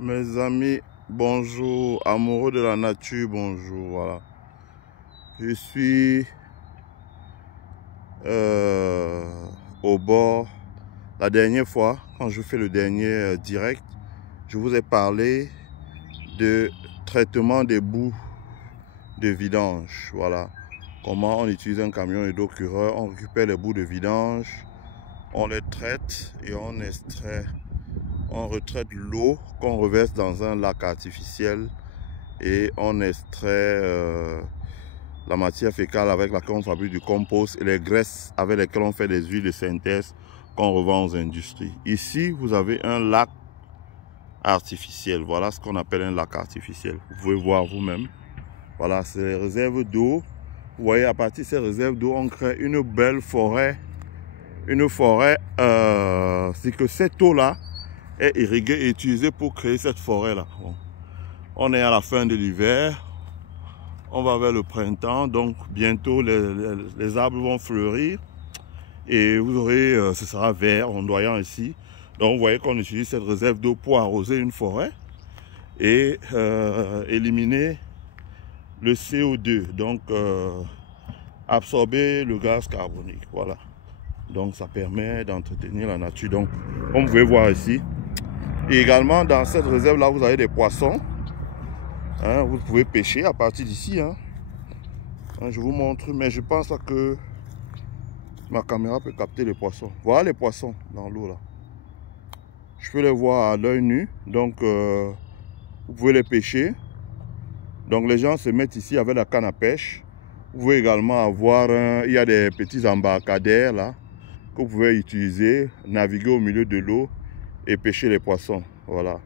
Mes amis, bonjour, amoureux de la nature, bonjour, voilà. Je suis au bord. La dernière fois, quand je fais le dernier direct, je vous ai parlé de traitement des boues de vidange, voilà. Comment on utilise un camion hydrocureur, on récupère les boues de vidange, on les traite et on extrait. On retraite l'eau qu'on reverse dans un lac artificiel et on extrait la matière fécale avec laquelle on fabrique du compost et les graisses avec lesquelles on fait des huiles de synthèse qu'on revend aux industries. Ici, vous avez un lac artificiel. Voilà ce qu'on appelle un lac artificiel. Vous pouvez voir vous-même. Voilà, c'est les réserves d'eau. Vous voyez, à partir de ces réserves d'eau, on crée une belle forêt. Une forêt, c'est que cette eau-là est irriguée et utilisée pour créer cette forêt-là. Bon. On est à la fin de l'hiver, on va vers le printemps, donc bientôt les arbres vont fleurir et vous aurez, ce sera vert, ondoyant ici. Donc vous voyez qu'on utilise cette réserve d'eau pour arroser une forêt et éliminer le CO2, donc absorber le gaz carbonique. Voilà. Donc ça permet d'entretenir la nature. Donc comme vous pouvez voir ici. Et également dans cette réserve là vous avez des poissons. Hein, vous pouvez pêcher à partir d'ici. Hein. Je vous montre, mais je pense que ma caméra peut capter les poissons. Voilà les poissons dans l'eau là. Je peux les voir à l'œil nu. Donc vous pouvez les pêcher. Donc les gens se mettent ici avec la canne à pêche. Vous pouvez également avoir il y a des petits embarcadères là que vous pouvez utiliser, naviguer au milieu de l'eau et pêcher les poissons. Voilà.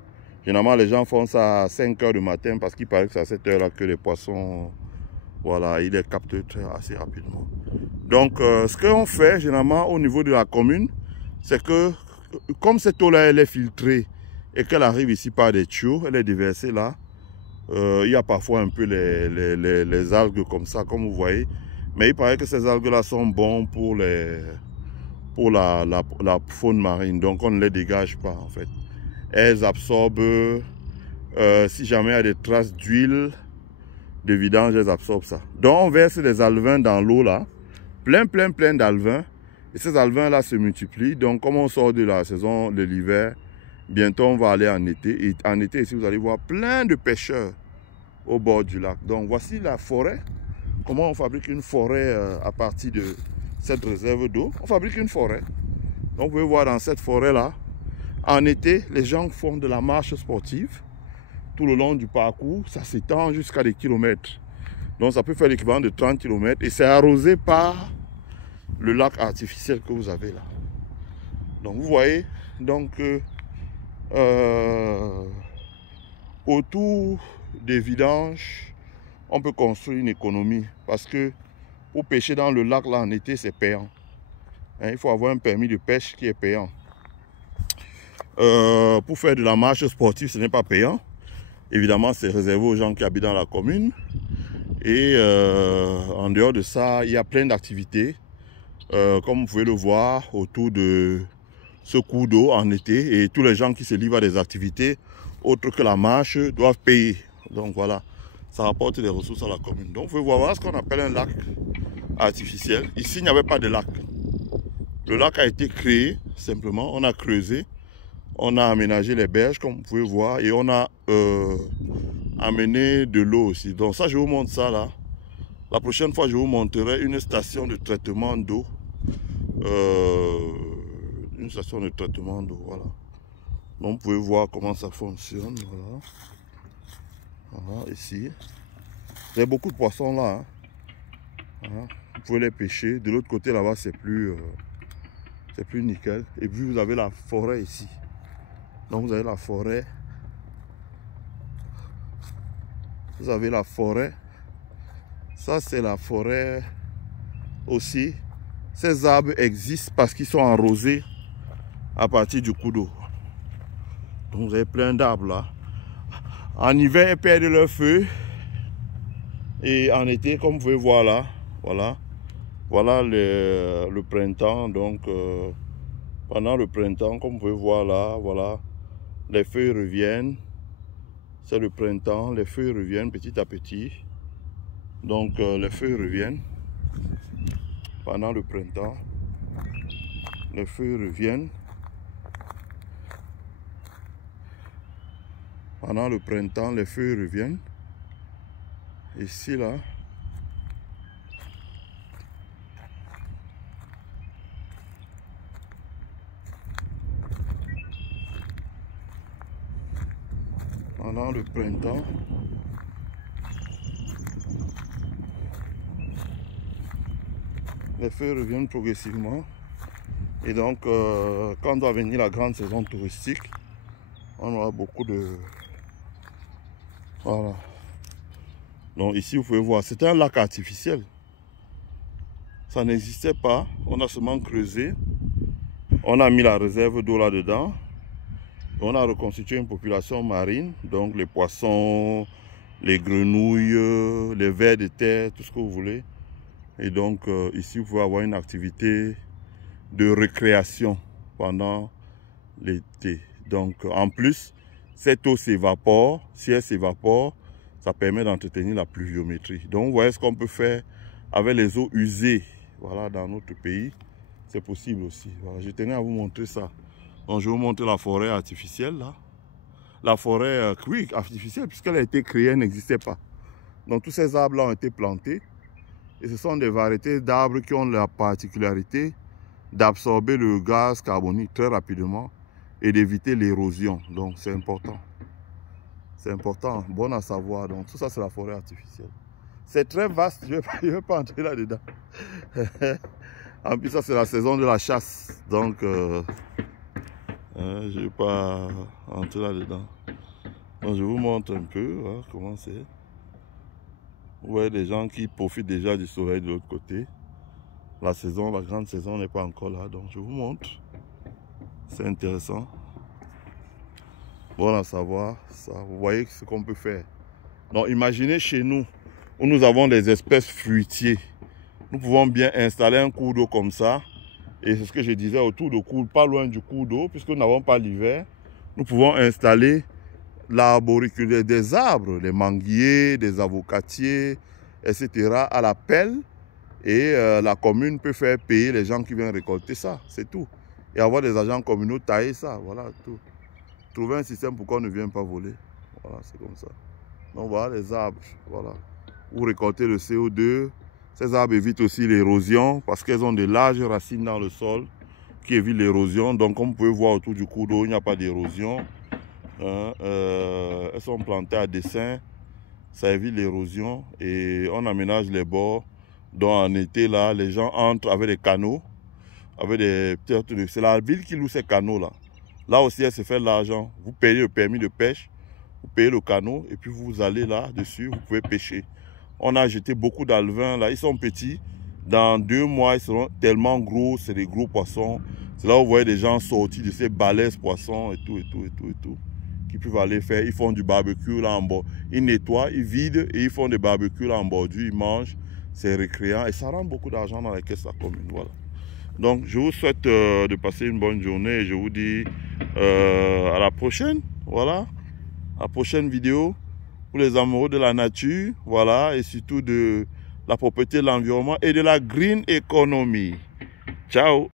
Généralement, les gens font ça à 5 h du matin parce qu'il paraît que c'est à cette heure-là que les poissons, voilà, ils les captent assez rapidement. Donc, ce qu'on fait généralement au niveau de la commune, c'est que comme cette eau-là, elle est filtrée et qu'elle arrive ici par des tuyaux, elle est déversée là, il y a parfois un peu les algues comme ça, comme vous voyez. Mais il paraît que ces algues-là sont bonnes pour la faune marine, donc on ne les dégage pas en fait. Elles absorbent, si jamais il y a des traces d'huile, de vidange, elles absorbent ça. Donc on verse des alevins dans l'eau là, plein d'alevins, et ces alevins là se multiplient. Donc comme on sort de la saison de l'hiver, bientôt on va aller en été, et en été ici vous allez voir plein de pêcheurs au bord du lac. Donc voici la forêt, comment on fabrique une forêt à partir de cette réserve d'eau. On fabrique une forêt. Donc vous pouvez voir dans cette forêt là, en été, les gens font de la marche sportive tout le long du parcours. Ça s'étend jusqu'à des kilomètres. Donc ça peut faire l'équivalent de 30 km. Et c'est arrosé par le lac artificiel que vous avez là. Donc vous voyez, donc autour des vidanges, on peut construire une économie. Parce que pour pêcher dans le lac là en été, c'est payant. Hein, il faut avoir un permis de pêche qui est payant. Pour faire de la marche sportive, ce n'est pas payant. Évidemment, c'est réservé aux gens qui habitent dans la commune. Et en dehors de ça, il y a plein d'activités. Comme vous pouvez le voir, autour de ce cours d'eau en été. Et tous les gens qui se livrent à des activités autres que la marche doivent payer. Donc voilà, ça rapporte des ressources à la commune. Donc vous pouvez voir, voilà ce qu'on appelle un lac artificiel. Ici, il n'y avait pas de lac. Le lac a été créé, simplement, on a creusé. On a aménagé les berges, comme vous pouvez voir, et on a amené de l'eau aussi. Donc ça, je vous montre ça là. La prochaine fois, je vous montrerai une station de traitement d'eau. Une station de traitement d'eau, voilà. Donc vous pouvez voir comment ça fonctionne, voilà. Voilà, ici. Il y a beaucoup de poissons là. Hein. Voilà. Vous pouvez les pêcher. De l'autre côté là-bas, c'est plus nickel. Et puis vous avez la forêt ici. Donc vous avez la forêt. Vous avez la forêt. Ça c'est la forêt aussi. Ces arbres existent parce qu'ils sont arrosés à partir du cours d'eau. Donc vous avez plein d'arbres là. En hiver, ils perdent leur feu. Et en été, comme vous pouvez voir là, voilà. Voilà le printemps. Donc pendant le printemps, comme vous pouvez voir là, voilà. Les feuilles reviennent. c'est le printemps, les feuilles reviennent petit à petit. Donc les feuilles reviennent pendant le printemps. Les feuilles reviennent pendant le printemps, les feuilles reviennent. Ici là. Pendant le printemps, les feuilles reviennent progressivement. Et donc, quand doit venir la grande saison touristique, on aura beaucoup de... Voilà. Donc ici, vous pouvez voir, c'est un lac artificiel. Ça n'existait pas. On a seulement creusé. On a mis la réserve d'eau là-dedans. On a reconstitué une population marine. Donc les poissons, les grenouilles, les vers de terre, tout ce que vous voulez. Et donc ici, vous pouvez avoir une activité de récréation pendant l'été. Donc en plus, cette eau s'évapore. Si elle s'évapore, ça permet d'entretenir la pluviométrie. Donc vous voyez ce qu'on peut faire avec les eaux usées, voilà, dans notre pays. C'est possible aussi. Voilà, je tenais à vous montrer ça. Donc je vais vous montrer la forêt artificielle là. La forêt oui, artificielle, puisqu'elle a été créée, elle n'existait pas. Donc tous ces arbres là ont été plantés. Et ce sont des variétés d'arbres qui ont la particularité d'absorber le gaz carbonique très rapidement et d'éviter l'érosion. Donc c'est important. C'est important, bon à savoir. Donc tout ça c'est la forêt artificielle. C'est très vaste, je ne vais pas entrer là-dedans. En plus ça c'est la saison de la chasse. Donc je ne vais pas entrer là-dedans. Donc je vous montre un peu hein, comment c'est. Vous voyez des gens qui profitent déjà du soleil de l'autre côté. La saison, la grande saison n'est pas encore là, donc je vous montre. C'est intéressant. Bon à savoir, ça. Vous voyez ce qu'on peut faire. Donc imaginez chez nous, où nous avons des espèces fruitiers. Nous pouvons bien installer un cours d'eau comme ça. Et c'est ce que je disais, autour du cours, pas loin du cours d'eau, puisque nous n'avons pas l'hiver. Nous pouvons installer l'arboriculture des arbres, les manguiers, des avocatiers, etc. à la pelle. Et la commune peut faire payer les gens qui viennent récolter ça, c'est tout. Et avoir des agents communaux tailler ça, voilà tout. Trouver un système pour qu'on ne vienne pas voler. Voilà, c'est comme ça. Donc voilà les arbres, voilà. Ou récolter le CO2. Ces arbres évitent aussi l'érosion parce qu'elles ont de larges racines dans le sol qui évitent l'érosion. Donc comme vous pouvez voir autour du cours d'eau, il n'y a pas d'érosion. Elles sont plantées à dessein, ça évite l'érosion et on aménage les bords. Donc en été là, les gens entrent avec des canaux, avec des petits... C'est la ville qui loue ces canaux là. Là aussi, elle se fait de l'argent. Vous payez le permis de pêche, vous payez le canot et puis vous allez là dessus, vous pouvez pêcher. On a jeté beaucoup d'alevins là, ils sont petits. Dans 2 mois, ils seront tellement gros, c'est des gros poissons. C'est là où vous voyez des gens sortis de ces balaises poissons et tout, qui peuvent aller faire. Ils font du barbecue là en bord. Ils nettoient, ils vident et ils font des barbecues là en bordure, ils mangent. C'est récréant et ça rend beaucoup d'argent dans la caisse de la commune. Voilà. Donc je vous souhaite de passer une bonne journée et je vous dis à la prochaine. Voilà. À la prochaine vidéo pour les amoureux de la nature. Voilà. Et surtout de la propreté de l'environnement et de la green economy. Ciao.